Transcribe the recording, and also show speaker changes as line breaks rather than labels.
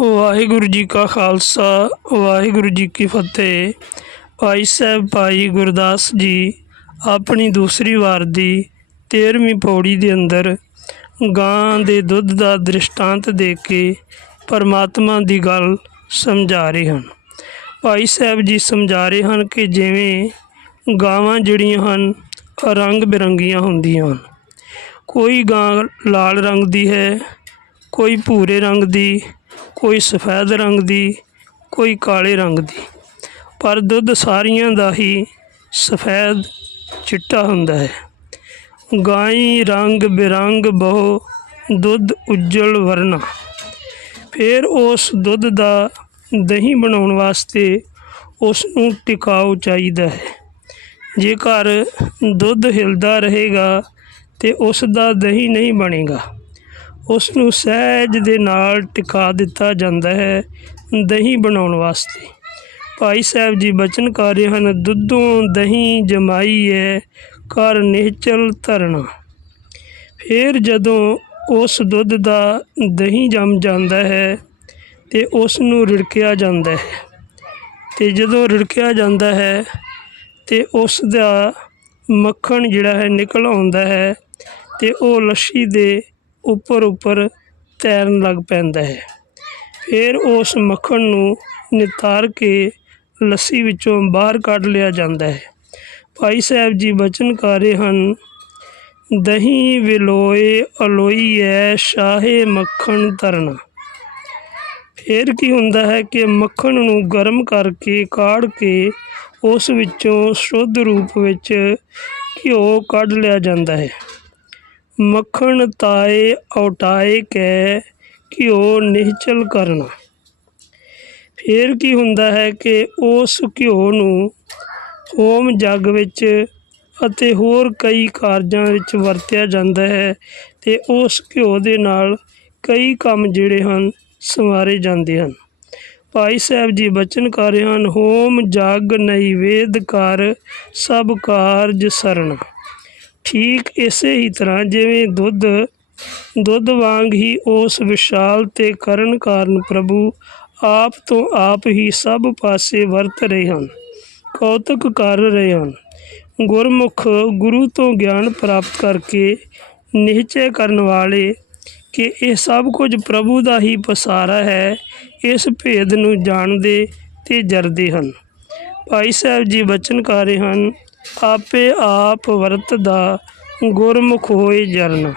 ਵਾਹਿਗੁਰੂ ਜੀ ਕਾ ਖਾਲਸਾ, ਵਾਹਿਗੁਰੂ ਜੀ ਕੀ ਫਤਿਹ। ਭਾਈ ਸਾਹਿਬ, ਭਾਈ ਗੁਰਦਾਸ ਜੀ, ਆਪਣੀ ਦੂਸਰੀ ਵਾਰ ਦੀ 13ਵੀਂ ਪੌੜੀ ਦੇ ਅੰਦਰ ਗਾਂ ਦੇ ਦੁੱਧ ਦਾ ਦ੍ਰਿਸ਼ਟਾਂਤ ਦੇ ਕੇ ਪਰਮਾਤਮਾ ਦੀ ਗੱਲ ਸਮਝਾ ਰਹੇ ਹਨ। ਭਾਈ ਸਾਹਿਬ ਜੀ ਸਮਝਾ ਰਹੇ ਹਨ ਕਿ ਜਿਵੇਂ ਗਾਵਾਂ ਜਿਹੜੀਆਂ ਹਨ ਰੰਗ ਬਿਰੰਗੀਆਂ ਹੁੰਦੀਆਂ ਹਨ। ਕੋਈ ਗਾਂ ਲਾਲ ਰੰਗ ਦੀ ਹੈ, ਕੋਈ ਭੂਰੇ ਰੰਗ ਦੀ ਕੋਈ ਸਫੈਦ ਰੰਗ ਦੀ, ਕੋਈ ਕਾਲੇ ਰੰਗ ਦੀ। ਪਰ ਦੁੱਧ ਸਾਰੀਆਂ ਦਾ ਹੀ ਸਫੈਦ ਚਿੱਟਾ ਹੁੰਦਾ ਹੈ। ਗਾਈ ਰੰਗ ਬਿਰੰਗ ਬਹੁ ਦੁੱਧ ਉਜਲ ਵਰਨਾ। ਫਿਰ ਉਸ ਦੁੱਧ ਦਾ ਦਹੀਂ ਬਣਾਉਣ ਵਾਸਤੇ ਉਸ ਨੂੰ ਟਿਕਾਉ ਚਾਹੀਦਾ ਹੈ। ਜੇਕਰ ਦੁੱਧ ਹਿਲਦਾ ਰਹੇਗਾ ਤੇ ਉਸ ਦਾ ਦਹੀਂ ਨਹੀਂ ਬਣੇਗਾ ਉਸ ਨੂੰ ਸਹਿਜ ਦੇ ਨਾਲ ਟਿਕਾ ਦਿੱਤਾ ਜਾਂਦਾ ਹੈ ਦਹੀਂ ਬਣਾਉਣ ਵਾਸਤੇ। ਭਾਈ ਸਾਹਿਬ ਜੀ ਬਚਨ ਕਰ ਰਹੇ ਹਨ, ਦੁੱਧੋਂ ਦਹੀਂ ਜਮਾਈ ਹੈ ਕਰ ਨਿਹਚਲ ਧਰਣਾ ਫਿਰ ਜਦੋਂ ਉਸ ਦੁੱਧ ਦਾ ਦਹੀਂ ਜੰਮ ਜਾਂਦਾ ਹੈ ਤੇ ਉਸ ਨੂੰ ਰਿੜਕਿਆ ਜਾਂਦਾ ਹੈ। ਤੇ ਜਦੋਂ ਰਿੜਕਿਆ ਜਾਂਦਾ ਹੈ ਤੇ ਉਸ ਦਾ ਮੱਖਣ ਜਿਹੜਾ ਹੈ ਨਿਕਲ ਆਉਂਦਾ ਹੈ ਤੇ ਉਹ ਲੱਸੀ ਦੇ ਉੱਪਰ ਉੱਪਰ ਤੈਰਨ ਲੱਗ ਪੈਂਦਾ ਹੈ। ਫਿਰ ਉਸ ਮੱਖਣ ਨੂੰ ਨਿਤਾਰ ਕੇ ਲੱਸੀ ਵਿੱਚੋਂ ਬਾਹਰ ਕੱਢ ਲਿਆ ਜਾਂਦਾ ਹੈ। ਭਾਈ ਸਾਹਿਬ ਜੀ ਬਚਨ ਕਰ ਰਹੇ ਹਨ, ਦਹੀਂ ਵਿਲੋਏ ਅਲੋਈ ਐ ਸ਼ਾਹੇ ਮੱਖਣ ਤਰਨਾ ਫਿਰ ਕੀ ਹੁੰਦਾ ਹੈ ਕਿ ਮੱਖਣ ਨੂੰ ਗਰਮ ਕਰਕੇ ਕਾੜ ਕੇ ਉਸ ਵਿੱਚੋਂ ਸ਼ੁੱਧ ਰੂਪ ਵਿੱਚ ਘਿਓ ਕੱਢ ਲਿਆ ਜਾਂਦਾ ਹੈ। ਮੱਖਣ ਤਾਏ ਔਟਾਏ ਕੈ ਘਿਓ ਨਿਹਚਲ ਕਰਨਾ। ਫਿਰ ਕੀ ਹੁੰਦਾ ਹੈ ਕਿ ਉਸ ਘਿਓ ਨੂੰ ਹੋਮ ਜਗ ਵਿੱਚ ਅਤੇ ਹੋਰ ਕਈ ਕਾਰਜਾਂ ਵਿੱਚ ਵਰਤਿਆ ਜਾਂਦਾ ਹੈ ਤੇ ਉਸ ਘਿਓ ਦੇ ਨਾਲ ਕਈ ਕੰਮ ਜਿਹੜੇ ਹਨ, ਸੰਵਾਰੇ ਜਾਂਦੇ ਹਨ। ਭਾਈ ਸਾਹਿਬ ਜੀ ਬਚਨ ਕਰ ਰਹੇ ਹਨ, ਹੋਮ ਜਗ ਨੈਵੇਦ ਕਰ ਸਭ ਕਾਰਜ ਸਰਣ। ਠੀਕ ਇਸੇ ਹੀ ਤਰ੍ਹਾਂ ਜਿਵੇਂ ਦੁੱਧ ਦੁੱਧ ਵਾਂਗ ਹੀ ਉਸ ਵਿਸ਼ਾਲ ਤੇ ਕਰਨ ਕਾਰਨ ਪ੍ਰਭੂ ਆਪ ਤੋਂ ਆਪ ਹੀ ਸਭ ਪਾਸੇ ਵਰਤ ਰਹੇ ਹਨ, ਕੌਤਕ ਕਰ ਰਹੇ ਹਨ। ਗੁਰਮੁਖ ਗੁਰੂ ਤੋਂ ਗਿਆਨ ਪ੍ਰਾਪਤ ਕਰਕੇ ਨਿਹਚੇ ਕਰਨ ਵਾਲੇ ਕਿ ਇਹ ਸਭ ਕੁਝ ਪ੍ਰਭੂ ਦਾ ਹੀ ਪਸਾਰਾ ਹੈ, ਇਸ ਭੇਦ ਨੂੰ ਜਾਣਦੇ ਤੇ ਜਰਦੇ ਹਨ। ਭਾਈ ਸਾਹਿਬ ਜੀ ਬਚਨ ਕਰ ਰਹੇ ਹਨ ਆਪੇ ਆਪ ਵਰਤਦਾ ਗੁਰਮੁਖ ਹੋਏ ਜਰਨ।